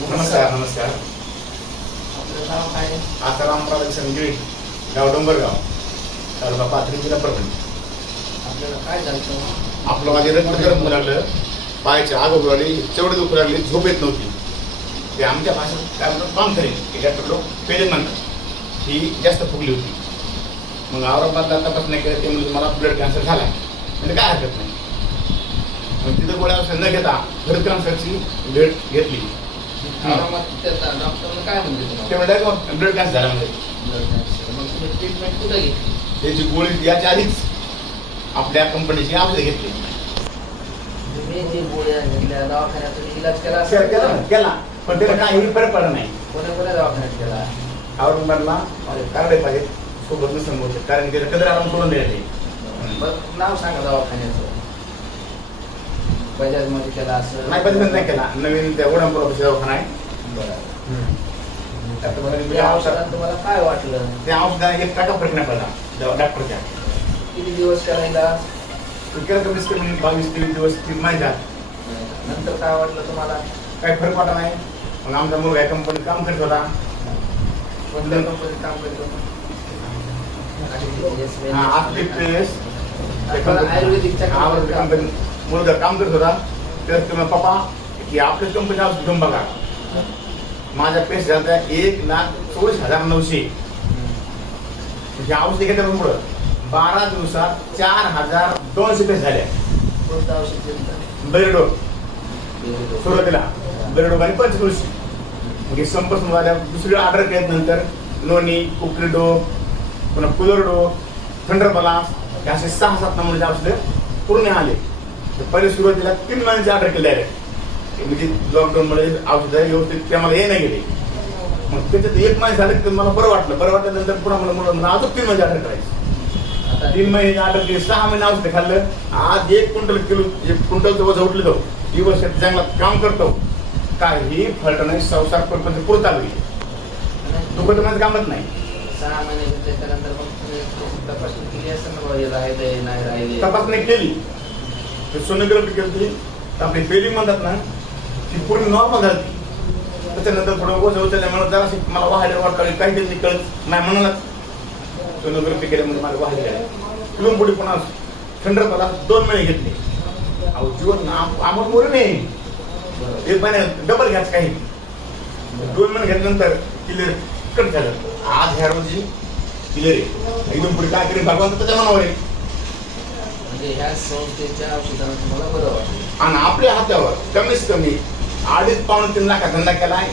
नमस्कार नमस्कार. आपलं नाव काय? आसाराम प्रादेशिक गिरी, गाव डोंगरगाव, तालुका पाथरी, जिल्हा परभणी. आपल्याला काय झालं? आपलं माझे रक्त गरम होऊ लागलं, पायाची आग होऊ लागली, तेवढी दुखू लागली, झोप येत नव्हती. ते आमच्या भाषेत काय म्हणतात पाम करेल, ते जास्त लोक पेले म्हणतात, ही जास्त फुगली होती. मग औरंगाबादला तपासणी केली, ते म्हणजे मला ब्लड कॅन्सर झाला. म्हणजे काय हरकत नाही. मग तिथं गोळ्या औषध न घेता ब्लड कॅन्सरची भेट घेतली. डॉक्टरला काय म्हणते ते तुम्हाला? म्हणतात ब्लड कॅन्सर झाला म्हणजे मग तुम्ही ट्रीटमेंट कुठे घेतली? त्याची गोळी याच्या आधीच आपल्या कंपनीची औषध घेतली. तुम्ही जी गोळ्या घेतल्या दवाखान्यात इलाज केला शेअर असेल? केला केला, पण त्याला काही फरक पडला नाही. कोण्या दवाखान्यात केला? औरंगाबादला काढले पाहिजे सोबत नसून होते, कारण त्याचा कदर आराम करून द्यायचे. बरं नाव सांगा दवाखान्याचं. बजाज मध्ये केला असं? नाही बदलत नाही केला, नवीन त्या ओढापुराचा दवाखाना आहे. त्यात मला ते त्या औषध औषधात तुम्हाला काय वाटलं? त्या औषधाने 1 फरक नाही पडला डॉक्टरच्या. किती दिवस करायला? केलं तर 22-23 दिवस ती माझ्या नंतर काय वाटलं तुम्हाला? काही फरक वाटला नाही. मग आमचा मुलगा या कंपनीत काम करत होता. कोणत्या कंपनीत काम करतो? आपली प्रेस आयुर्वेदिकच्या कंपनी मुलगा काम करत होता. तर तुम्ही पप्पा की आपल्याच कंपनी औषध घेऊन बघा. माझ्या पेस झाला 1,24,900. म्हणजे औषध घेतल्यामुळं 12 दिवसात 4,200 पेस झाल्या. कोणतं औषध घेतलं? बेरडो सुरुवातीला बेरडो आणि पंचकृषी. म्हणजे संपासून झाल्या. दुसरी ऑर्डर केल्यानंतर लोणी, कुकरीडो, पुन्हा कुलरडो, थंडरपलास हे असे 6-7 नमुन्याचे औषधं पूर्ण आले. पहिले सुरुवातीला 3 महिन्याची ऑर्डर केली डायरेक्ट. म्हणजे लॉकडाऊन मध्ये औषधं व्यवस्थित ते मला ये नाही गेले. मग त्याच्यात 1 महिना झालं की मला बरं वाटलं. बरं वाटल्यानंतर पुन्हा मला अजून 3 महिन्याची ऑर्डर करायची. 3 महिन्याची ऑर्डर केली, 6 महिने औषध खाल्लं. आज 1 क्विंटलचं वजन उठलं तो. ही वर्ष चांगला काम करतो. काही फळट नाही. संसार परपंच पुरत आली. दुखत माझं कामच नाही. 6 महिने घेतल्यानंतर मग तुम्ही तपासणी केली असेल ना, बाबा हे राहिले नाही राहिले? तपासणी केली, सोनोग्राफी केली. आपली फेलिंग म्हणतात ना, ती पूर्ण नॉर्मल झाली. त्याच्यानंतर थोडं ओझं उचलल्यामुळे जरा मला वाहायला वाटलं, काही त्यांनी कळत नाही म्हणूनच सोनोग्राफी केल्यामुळे मला वाहायला पिलून पुन्हा थंडरपला 2 महिने घेतले. अहो जीवन आम्हाला बोलू नये. 1 महिने डबल घ्यायचं काही. 2 महिने घेतल्यानंतर क्लिअर कट झालं. आज ह्या रोजी क्लिअर आहे. एकदम पुढे काय करेल भगवान त्याच्या मनावर आहे. म्हणजे ह्या संस्थेच्या औषधानं तुम्हाला बरं वाटलं? आणि आपल्या हातावर कमीत कमी 2.5-3 लाख धंदा केला आहे.